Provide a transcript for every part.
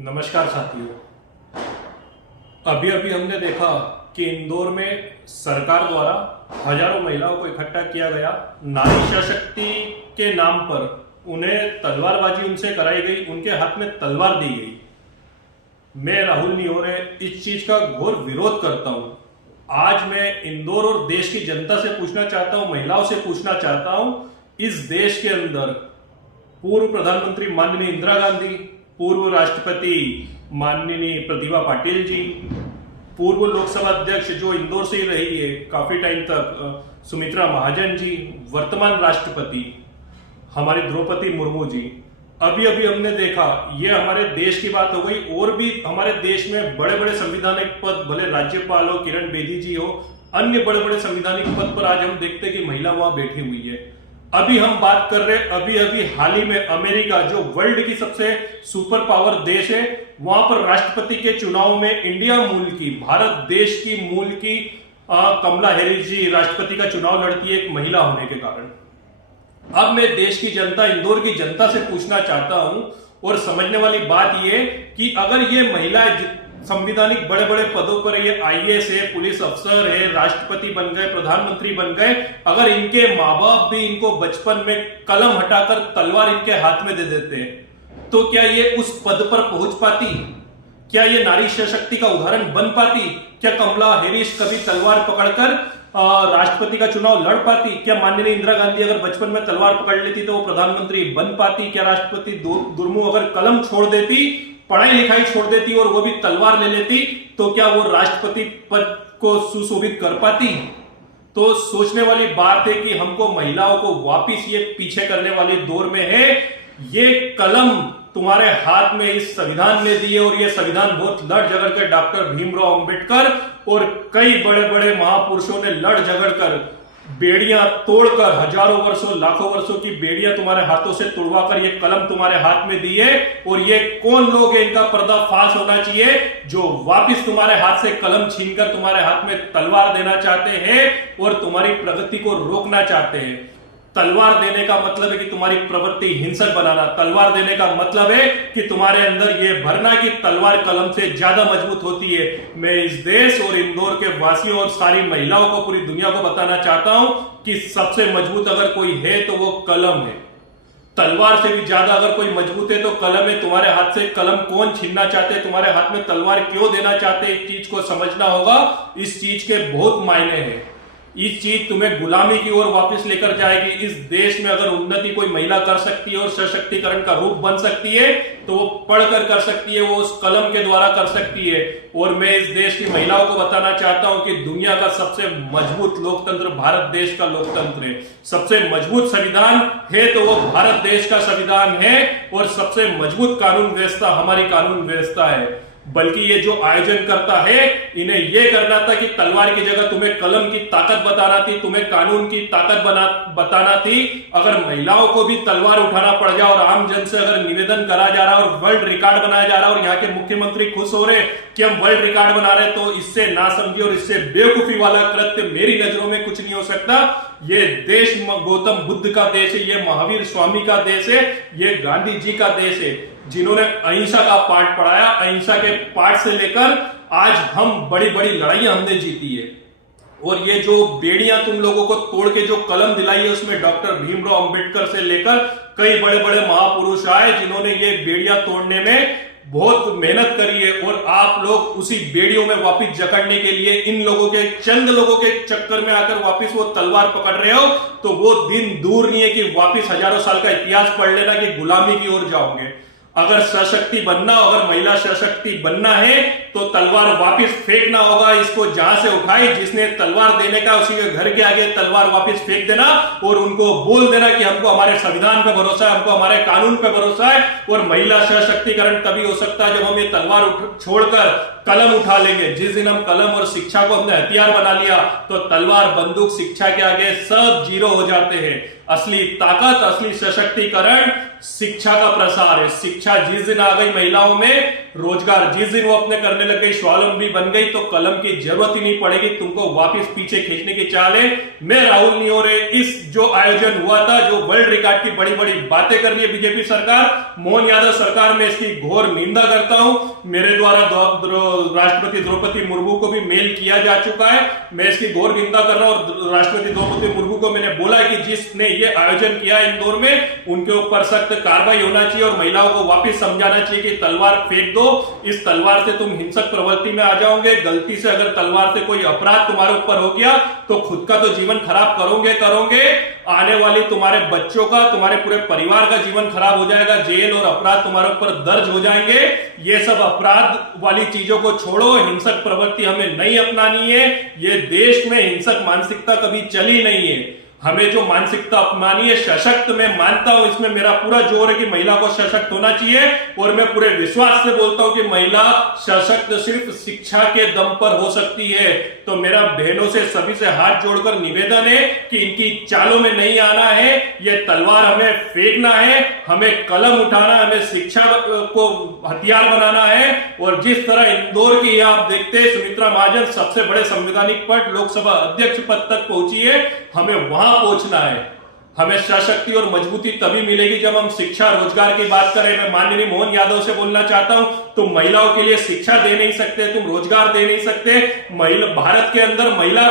नमस्कार साथियों। अभी अभी हमने देखा कि इंदौर में सरकार द्वारा हजारों महिलाओं को इकट्ठा किया गया। नारी सशक्ति के नाम पर उन्हें तलवारबाजी उनसे कराई गई, उनके हाथ में तलवार दी गई। मैं राहुल निहोरे इस चीज का घोर विरोध करता हूं। आज मैं इंदौर और देश की जनता से पूछना चाहता हूं, महिलाओं से पूछना चाहता हूं, इस देश के अंदर पूर्व प्रधानमंत्री माननीय इंदिरा गांधी, पूर्व राष्ट्रपति माननीय प्रतिभा पाटिल जी, पूर्व लोकसभा अध्यक्ष जो इंदौर से ही रही है काफी टाइम तक सुमित्रा महाजन जी, वर्तमान राष्ट्रपति हमारी द्रौपदी मुर्मू जी, अभी अभी हमने देखा। ये हमारे देश की बात हो गई। और भी हमारे देश में बड़े बड़े संवैधानिक पद, भले राज्यपाल हो, किरण बेदी जी हो, अन्य बड़े बड़े संवैधानिक पद पर आज हम देखते हैं कि महिला वहां बैठी हुई है। अभी हम बात कर रहे, अभी अभी हाल ही में अमेरिका जो वर्ल्ड की सबसे सुपर पावर देश है, वहां पर राष्ट्रपति के चुनाव में इंडिया मूल की, भारत देश की मूल की कमला हैरिस जी राष्ट्रपति का चुनाव लड़ती है एक महिला होने के कारण। अब मैं देश की जनता, इंदौर की जनता से पूछना चाहता हूं, और समझने वाली बात यह कि अगर ये महिलाएं संवैधानिक बड़े बड़े पदों पर, ये आईएएस है, पुलिस अफसर है, राष्ट्रपति बन गए, प्रधानमंत्री बन गए, अगर इनके माँ बाप भी इनको बचपन में कलम हटाकर तलवार इनके हाथ में दे देते हैं, तो क्या ये उस पद पर पहुंच पाती? क्या ये नारी सशक्ति का उदाहरण बन पाती? क्या कमला हैरिस कभी तलवार पकड़कर राष्ट्रपति का चुनाव लड़ पाती? क्या माननीय इंदिरा गांधी अगर बचपन में तलवार पकड़ लेती तो वो प्रधानमंत्री बन पाती? क्या राष्ट्रपति मुर्मू अगर कलम छोड़ देती, पढ़ाई लिखाई छोड़ देती और वो भी तलवार ले लेती, तो क्या वो राष्ट्रपति पद को सुशोभित कर पाती? तो सोचने वाली बात है कि हमको महिलाओं को वापिस ये पीछे करने वाले दौर में है। ये कलम तुम्हारे हाथ में इस संविधान ने दी है, और ये संविधान बहुत लड़ झगड़ कर डॉक्टर भीमराव अंबेडकर और कई बड़े बड़े महापुरुषों ने लड़ झगड़ कर बेड़ियां तोड़कर, हजारों वर्षों लाखों वर्षों की बेड़ियां तुम्हारे हाथों से तुड़वाकर ये कलम तुम्हारे हाथ में दी है। और ये कौन लोग हैं, इनका पर्दाफाश होना चाहिए, जो वापिस तुम्हारे हाथ से कलम छीनकर तुम्हारे हाथ में तलवार देना चाहते हैं और तुम्हारी प्रगति को रोकना चाहते हैं। तलवार देने का मतलब है कि तुम्हारी प्रवृत्ति हिंसक बनाना। तलवार देने का मतलब है कि तुम्हारे अंदर यह भरना कि तलवार कलम से ज्यादा मजबूत होती है। मैं इस देश और इंदौर के वासियों और सारी महिलाओं को, पूरी दुनिया को बताना चाहता हूं कि सबसे मजबूत अगर कोई है तो वो कलम है। तलवार से भी ज्यादा अगर कोई मजबूत है तो कलम है। तुम्हारे हाथ से कलम कौन छीनना चाहते हैं, तुम्हारे हाथ में तलवार क्यों देना चाहते हैं, इस चीज को समझना होगा। इस चीज के बहुत मायने हैं। इस चीज तुम्हें गुलामी की ओर वापस लेकर जाएगी। इस देश में अगर उन्नति कोई महिला कर सकती है और सशक्तिकरण का रूप बन सकती है तो वो पढ़कर कर सकती है, वो उस कलम के द्वारा कर सकती है। और मैं इस देश की महिलाओं को बताना चाहता हूं कि दुनिया का सबसे मजबूत लोकतंत्र भारत देश का लोकतंत्र है। सबसे मजबूत संविधान है तो वो भारत देश का संविधान है, और सबसे मजबूत कानून व्यवस्था हमारी कानून व्यवस्था है। बल्कि ये जो आयोजन करता है, इन्हें यह करना था कि तलवार की जगह तुम्हें कलम की ताकत बताना थी, तुम्हें कानून की ताकत बताना थी। अगर महिलाओं को भी तलवार उठाना पड़ जाए और आम जन से अगर निवेदन करा जा रहा है और वर्ल्ड रिकॉर्ड बनाया जा रहा है और यहाँ के मुख्यमंत्री खुश हो रहे कि हम वर्ल्ड रिकॉर्ड बना रहे, तो इससे नासमझी और इससे बेवकूफी वाला कृत्य मेरी नजरों में कुछ नहीं हो सकता। ये देश गौतम बुद्ध का देश है, ये महावीर स्वामी का देश है, ये गांधी जी का देश है, जिन्होंने अहिंसा का पाठ पढ़ाया। अहिंसा के पाठ से लेकर आज हम बड़ी बड़ी लड़ाइयां हमने जीती है। और ये जो बेड़ियां तुम लोगों को तोड़ के जो कलम दिलाई है, उसमें डॉक्टर भीमराव अंबेडकर से लेकर कई बड़े बड़े महापुरुष आए जिन्होंने ये बेड़ियां तोड़ने में बहुत मेहनत करी है। और आप लोग उसी बेड़ियों में वापिस जकड़ने के लिए इन लोगों के, चंद लोगों के चक्कर में आकर वापिस वो तलवार पकड़ रहे हो, तो वो दिन दूर नहीं है कि वापिस हजारों साल का इतिहास पढ़ लेना कि गुलामी की ओर जाओगे। अगर सशक्ति बनना, अगर महिला सशक्ति बनना है तो तलवार वापिस फेंकना होगा। इसको जहां से उठाई, जिसने तलवार देने का उसी के घर के आगे तलवार वापिस फेंक देना और उनको बोल देना कि हमको हमारे संविधान पे भरोसा है, हमको हमारे कानून पे भरोसा है। और महिला सशक्तिकरण तभी हो सकता है जब हम ये तलवार छोड़कर कलम उठा लेंगे। जिस दिन हम कलम और शिक्षा को हमने हथियार बना लिया तो तलवार, बंदूक, शिक्षा के आगे सब जीरो हो जाते हैं। असली ताकत, असली सशक्तिकरण शिक्षा का प्रसार है। शिक्षा जिस दिन आ गई महिलाओं में, रोजगार जिस दिन वो अपने करने लग गई, स्वावलंबी बन गई, तो कलम की जरूरत ही नहीं पड़ेगी तुमको वापस पीछे खींचने की चाल है। मैं राहुल निहोरे, इस जो आयोजन हुआ था, जो वर्ल्ड रिकॉर्ड की बड़ी बड़ी बातें कर रही है बीजेपी सरकार, मोहन यादव सरकार में इसकी घोर निंदा करता हूं। मेरे द्वारा राष्ट्रपति द्रौपदी मुर्मू को भी मेल किया जा चुका है, मैं इसकी घोर निंदा कर रहा हूं। और राष्ट्रपति द्रौपदी मुर्मू को मैंने बोला कि जिसने ये आयोजन किया इंदौर में, उनके ऊपर सख्त कार्रवाई होना चाहिए और महिलाओं को वापस समझाना चाहिए कि तलवार फेंक दो, इस तलवार से तुम हिंसक प्रवृत्ति में आ जाओगे। गलती से अगर तलवार से कोई अपराध तुम्हारे ऊपर हो गया तो खुद का तो जीवन खराब करोगे, आने वाली तुम्हारे बच्चों का, तुम्हारे पूरे परिवार का जीवन खराब हो जाएगा, जेल और अपराध तुम्हारे ऊपर दर्ज हो जाएंगे। ये सब अपराध वाली चीजों को छोड़ो, हिंसक प्रवृत्ति हमें नहीं अपनानी है। ये देश में हिंसक मानसिकता कभी चली नहीं है। हमें जो मानसिकता अपनानी है, सशक्त, मैं मानता हूं, इसमें मेरा पूरा जोर है कि महिला को सशक्त होना चाहिए। और मैं पूरे विश्वास से बोलता हूं कि महिला सशक्त सिर्फ शिक्षा के दम पर हो सकती है। तो मेरा बहनों से, सभी से हाथ जोड़कर निवेदन है कि इनकी चालों में नहीं आना है। ये तलवार हमें फेंकना है, हमें कलम उठाना, हमें शिक्षा को हथियार बनाना है। और जिस तरह इंदौर की आप देखते हैं, सुमित्रा महाजन सबसे बड़े संवैधानिक पद, लोकसभा अध्यक्ष पद तक पहुंची है, हमें वहां पहुंचना है। हमें सशक्ति और मजबूती तभी मिलेगी जब हम शिक्षा रोजगार की बात करें। मैं माननीय मोहन यादव से बोलना चाहता हूं, तुम महिलाओं के लिए शिक्षा दे नहीं सकते, तुम रोजगार दे नहीं सकते। महिला, भारत के अंदर महिला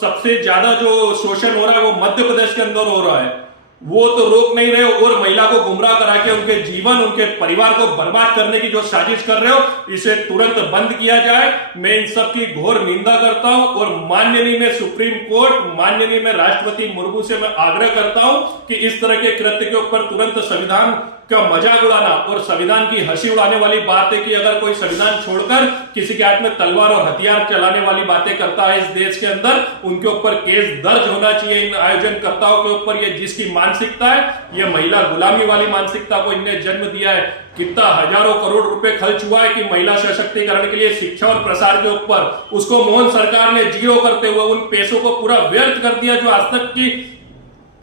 सबसे ज्यादा जो शोषण हो रहा है वो मध्य प्रदेश के अंदर हो रहा है, वो तो रोक नहीं रहे हो। और महिला को गुमराह करा के उनके जीवन, उनके परिवार को बर्बाद करने की जो साजिश कर रहे हो, इसे तुरंत बंद किया जाए। मैं इन सब की घोर निंदा करता हूं और माननीय मैं सुप्रीम कोर्ट, माननीय मैं राष्ट्रपति मुर्मू से मैं आग्रह करता हूं कि इस तरह के कृत्य के ऊपर तुरंत संविधान का मजाक उड़ाना और संविधान की हंसी उड़ाने वाली बात है कि अगर कोई संविधान छोड़कर किसी के हाथ में तलवार और हथियार चलाने वाली बातें करता है इस देश के अंदर, उनके ऊपर केस दर्ज होना चाहिए। इन आयोजनकर्ताओं के ऊपर, ये जिसकी मानसिकता है, ये महिला गुलामी वाली मानसिकता को इनने जन्म दिया है। कितना हजारों करोड़ रुपए खर्च हुआ है कि महिला सशक्तिकरण के लिए, शिक्षा और प्रसार के ऊपर, उसको मोहन सरकार ने जीरो करते हुए उन पैसों को पूरा व्यर्थ कर दिया। जो आज तक की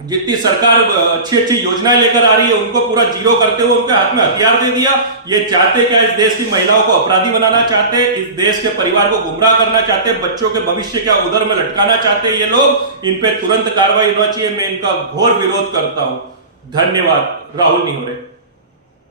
जितनी सरकार अच्छी अच्छी योजनाएं लेकर आ रही है, उनको पूरा जीरो करते हुए उनके हाथ में हथियार दे दिया। ये चाहते क्या, इस देश की महिलाओं को अपराधी बनाना चाहते, इस देश के परिवार को गुमराह करना चाहते, बच्चों के भविष्य क्या उधर में लटकाना चाहते ये लोग। इन पे तुरंत कार्रवाई होना चाहिए। मैं इनका घोर विरोध करता हूं। धन्यवाद। राहुल निहोरे।